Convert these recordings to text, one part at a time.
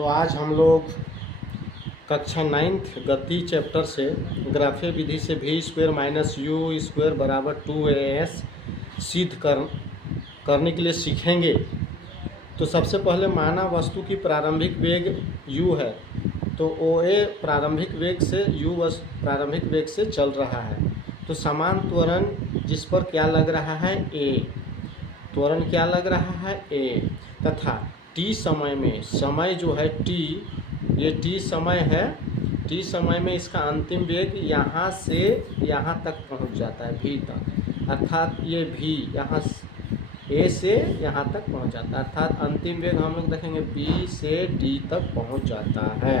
तो आज हम लोग कक्षा 9th गति चैप्टर से ग्राफीय विधि से भी स्क्वायर माइनस यू स्क्वायर बराबर 2as सिद्ध करने के लिए सीखेंगे। तो सबसे पहले माना वस्तु की प्रारंभिक वेग u है, तो OA प्रारंभिक वेग से u प्रारंभिक वेग से चल रहा है। तो समान त्वरण जिस पर क्या लग रहा है a, त्वरण क्या लग रहा है a, तथा t समय में, समय जो है t, ये t समय है, t समय में इसका अंतिम वेग यहाँ से यहाँ तक पहुँच जाता है v तक, अर्थात ये v यहाँ a से यहाँ तक पहुँच जाता है, अर्थात अंतिम वेग हम लोग देखेंगे b से d तक पहुँच जाता है।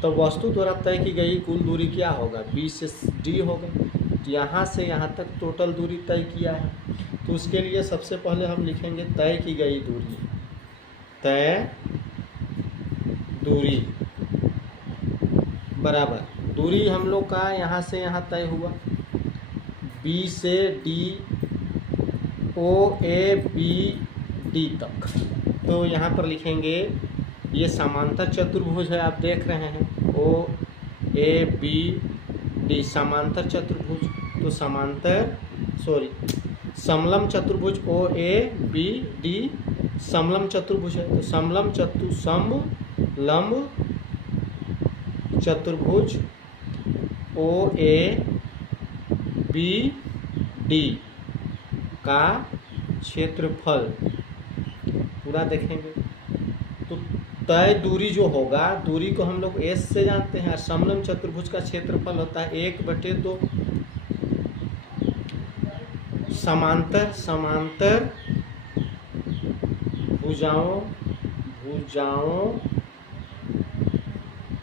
तो वस्तु द्वारा तय की गई कुल दूरी क्या होगा, b से d होगा। यहाँ से यहाँ तक टोटल दूरी तय किया है, तो उसके लिए सबसे पहले हम लिखेंगे तय की गई दूरी, तय दूरी बराबर दूरी हम लोग का यहाँ से यहाँ तय हुआ b से d, o a b d तक। तो यहाँ पर लिखेंगे ये समांतर चतुर्भुज है, आप देख रहे हैं o a b d समांतर चतुर्भुज। तो समलम चतुर्भुज o a b d समलम चतुर्भुज है। तो समलम चतुर्भुज o a b d का क्षेत्रफल पूरा देखेंगे। तो तय दूरी जो होगा, दूरी को हम लोग s से जानते हैं, और समलम चतुर्भुज का क्षेत्रफल होता है 1/2। समांतर भुजाओं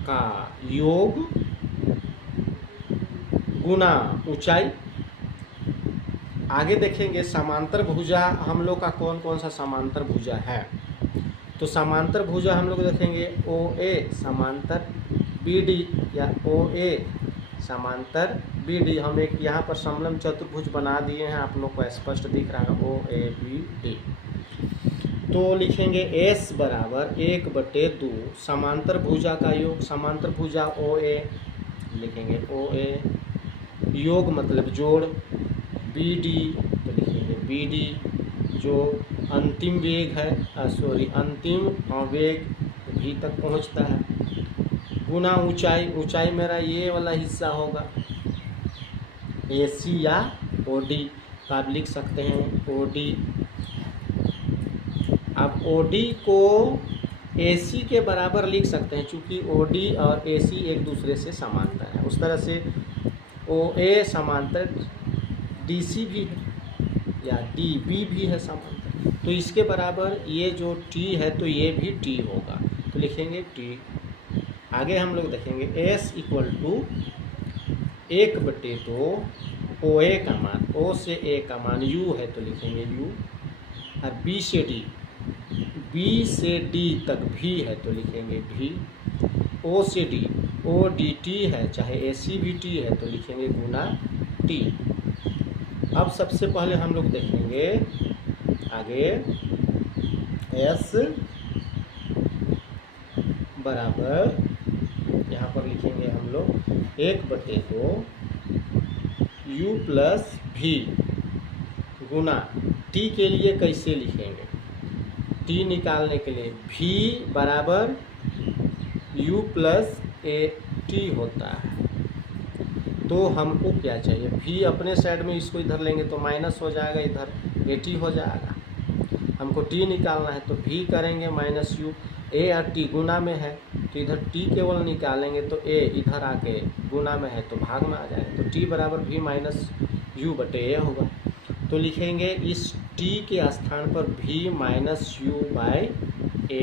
का योग गुना ऊंचाई। आगे देखेंगे समांतर भुजा हम लोग का कौन कौन सा समांतर भुजा है। तो समांतर भुजा हम लोग देखेंगे OA समांतर BD या OA समांतर BD। हम एक यहाँ पर समलम चतुर्भुज बना दिए हैं, आप लोग को स्पष्ट दिख रहा है OABD। तो लिखेंगे S बराबर 1/2 समांतर भुजा का योग, समांतर भुजा OA लिखेंगे OA, योग मतलब जोड़ BD, तो लिखेंगे BD जो अंतिम वेग है, अंतिम वेग भी तक पहुंचता है, गुना ऊंचाई, ऊंचाई मेरा ये वाला हिस्सा होगा AC या OD, तो आप लिख सकते हैं OD। अब OD को AC के बराबर लिख सकते हैं, चूँकि OD और AC एक दूसरे से समांतर है। उस तरह से OA समांतर DC भी है या DB भी है समांतर, तो इसके बराबर ये जो T है तो ये भी T होगा, तो लिखेंगे T। आगे हम लोग देखेंगे S = 1/2 OA का मान, O से A का मान U है तो लिखेंगे U, और B से D तक भी है तो लिखेंगे V, O से D ODT है, चाहे AC भी T है तो लिखेंगे गुना T। अब सबसे पहले हम लोग देखेंगे आगे S बराबर, यहाँ पर लिखेंगे हम लोग 1/2 U + V गुना T के लिए कैसे लिखेंगे, T निकालने के लिए V बराबर U + AT होता है। तो हमको क्या चाहिए, V अपने साइड में इसको इधर लेंगे तो माइनस हो जाएगा, इधर AT हो जाएगा। हमको T निकालना है तो V करेंगे -U, A और T गुना में है तो इधर T केवल निकालेंगे तो A इधर आके गुना में है तो भाग में आ जाएगा, तो T बराबर V - U/A होगा। तो लिखेंगे इस T के स्थान पर V - U/A।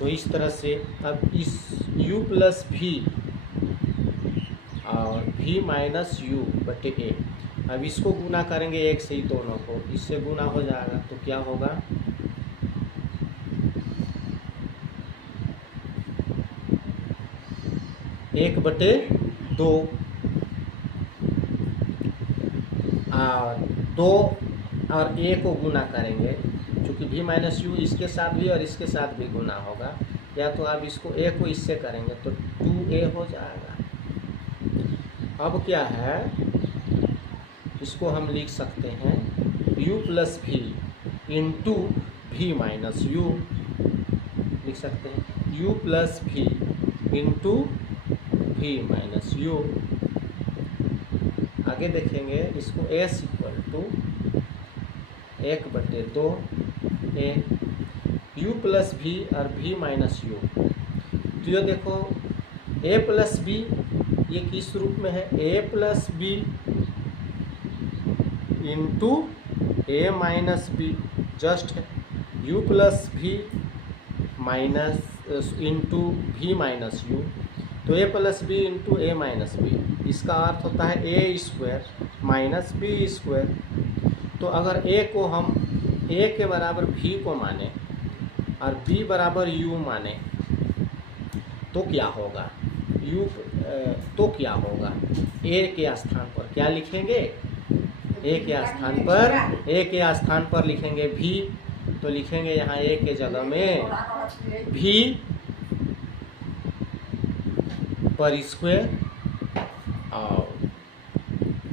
तो इस तरह से अब इस U + V और V - U/A, अब इसको गुना करेंगे एक से ही, दोनों को इससे गुना हो जाएगा तो क्या होगा 1/2 और 2 और A को गुना करेंगे, क्योंकि v माइनस यू इसके साथ भी और इसके साथ भी गुना होगा, या तो आप इसको a को इससे करेंगे तो 2a हो जाएगा। अब क्या है, इसको हम लिख सकते हैं u plus v into v minus u, लिख सकते हैं u plus v into v minus u. आगे देखेंगे इसको s equal to 1/2 a u plus v और v माइनस यू। तो ये देखो a प्लस b ये किस रूप में है, a plus b into a minus b just है, u plus v minus into v minus u. तो a plus b into a minus b, इसका अर्थ होता है a square minus b square. तो अगर a को हम a के बराबर v को माने और b बराबर u माने तो क्या होगा, तो क्या होगा, a के स्थान पर क्या लिखेंगे, a के स्थान पर लिखेंगे v, तो लिखेंगे यहाँ a के जगह में v पर स्क्वायर और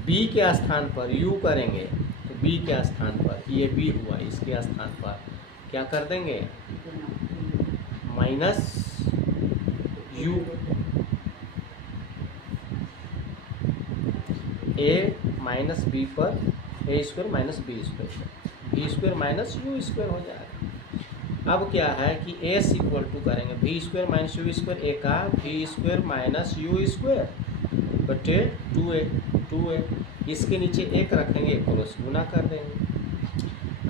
b के स्थान पर u करेंगे, तो b के स्थान पर ये b हुआ, इसके स्थान पर क्या कर देंगे minus u, a minus b पर a square minus b square, v square minus u square हो जाएगा। अब क्या है कि s इक्वल टू करेंगे v square minus u square, a का v square minus u square बटे 2a, इसके नीचे एक रखेंगे, क्रॉस गुना कर देंगे।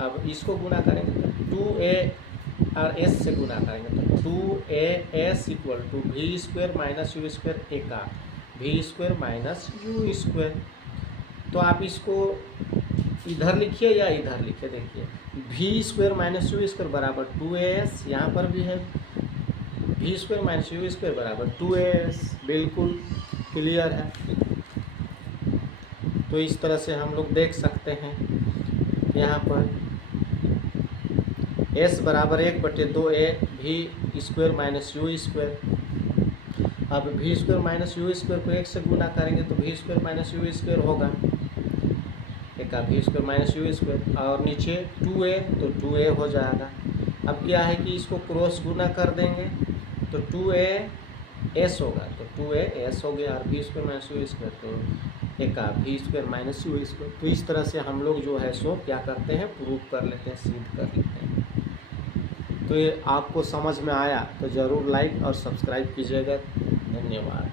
अब इसको गुना करेंगे तो 2a और s से गुना करेंगे तो 2as equal to v square minus u square, a का v square minus u square. तो आप इसको इधर लिखिए या इधर लिखिए, देखिए v square minus u square बराबर 2as, यहाँ पर भी है v square minus u square बराबर 2as, बिल्कुल क्लियर है। तो इस तरह से हम लोग देख सकते हैं यहाँ पर s बराबर 1/2a v square minus u square. अब v square minus u square को 1 से गुना करेंगे तो v square minus u square होगा, एक v square minus u square और नीचे 2a, तो 2a हो जाएगा। अब क्या है कि इसको क्रॉस गुना कर देंगे तो 2as होगा, तो 2as हो गया और v square minus u square, तो एक v square minus u square. तो इस तरह से हम लोग जो है सो क्या करते हैं, प्रूव कर लेते हैं, सिद्ध कर लेते हैं। तो ये आपको समझ में आया तो ज़रूर लाइक और सब्सक्राइब कीजिएगा। धन्यवाद।